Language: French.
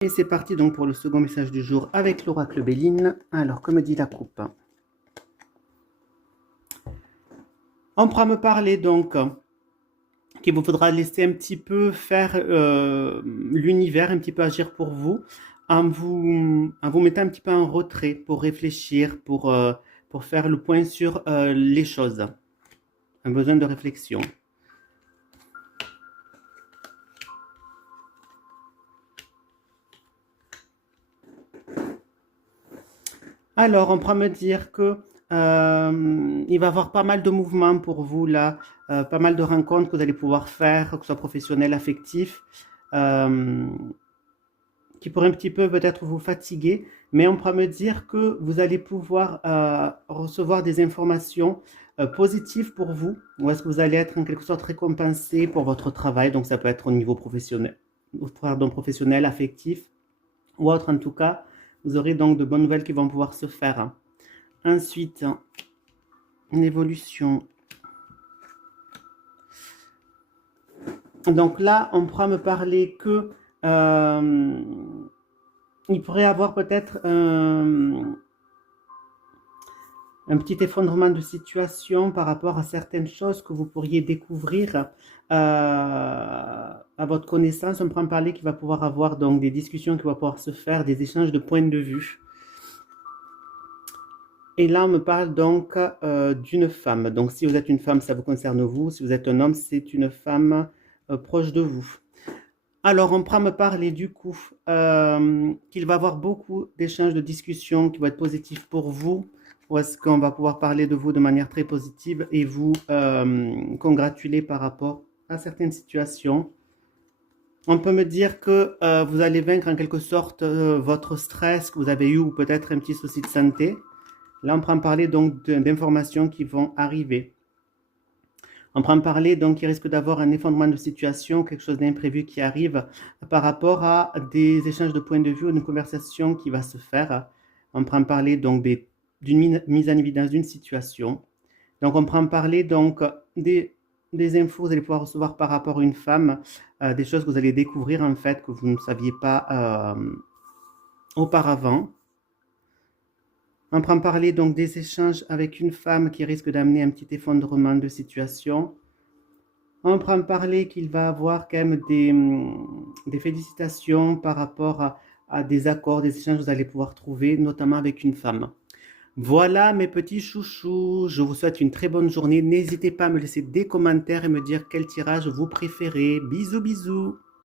Et c'est parti donc pour le second message du jour avec l'oracle Béline. Alors, que me dit la coupe? On pourra me parler donc qu'il vous faudra laisser un petit peu faire l'univers, un petit peu agir pour vous, en vous mettant un petit peu en retrait pour réfléchir, pour faire le point sur les choses. Un besoin de réflexion. Alors, on pourra me dire que il va y avoir pas mal de mouvements pour vous là, pas mal de rencontres que vous allez pouvoir faire, que ce soit professionnel, affectif, euh, qui pourraient un petit peu peut-être vous fatiguer, mais on pourra me dire que vous allez pouvoir recevoir des informations positives pour vous, ou est-ce que vous allez être en quelque sorte récompensé pour votre travail, donc ça peut être au niveau professionnel, pardon, professionnel, affectif, ou autre en tout cas, vous aurez donc de bonnes nouvelles qui vont pouvoir se faire. Ensuite, une évolution. Donc là, on pourra me parler que il pourrait y avoir peut-être un petit effondrement de situation par rapport à certaines choses que vous pourriez découvrir à votre connaissance. On pourra me parler qu'il va pouvoir avoir donc des discussions qui vont pouvoir se faire, des échanges de points de vue. Et là, on me parle donc d'une femme. Donc, si vous êtes une femme, ça vous concerne vous. Si vous êtes un homme, c'est une femme proche de vous. Alors, on pourra me parler du coup qu'il va y avoir beaucoup d'échanges, de discussions qui vont être positifs pour vous. Ou est-ce qu'on va pouvoir parler de vous de manière très positive et vous congratuler par rapport à certaines situations. On peut me dire que vous allez vaincre en quelque sorte votre stress que vous avez eu ou peut-être un petit souci de santé. Là, on prend parler donc d'informations qui vont arriver. On prend parler donc qu'il risque d'avoir un effondrement de situation, quelque chose d'imprévu qui arrive par rapport à des échanges de points de vue ou une conversation qui va se faire. On prend parler donc d'une mise en évidence d'une situation. Donc, on prend parler donc des infos que vous allez pouvoir recevoir par rapport à une femme, des choses que vous allez découvrir en fait que vous ne saviez pas auparavant. On prend parler donc des échanges avec une femme qui risque d'amener un petit effondrement de situation. On prend parler qu'il va avoir quand même des félicitations par rapport à des accords, des échanges que vous allez pouvoir trouver, notamment avec une femme. Voilà mes petits chouchous, je vous souhaite une très bonne journée. N'hésitez pas à me laisser des commentaires et me dire quel tirage vous préférez. Bisous bisous.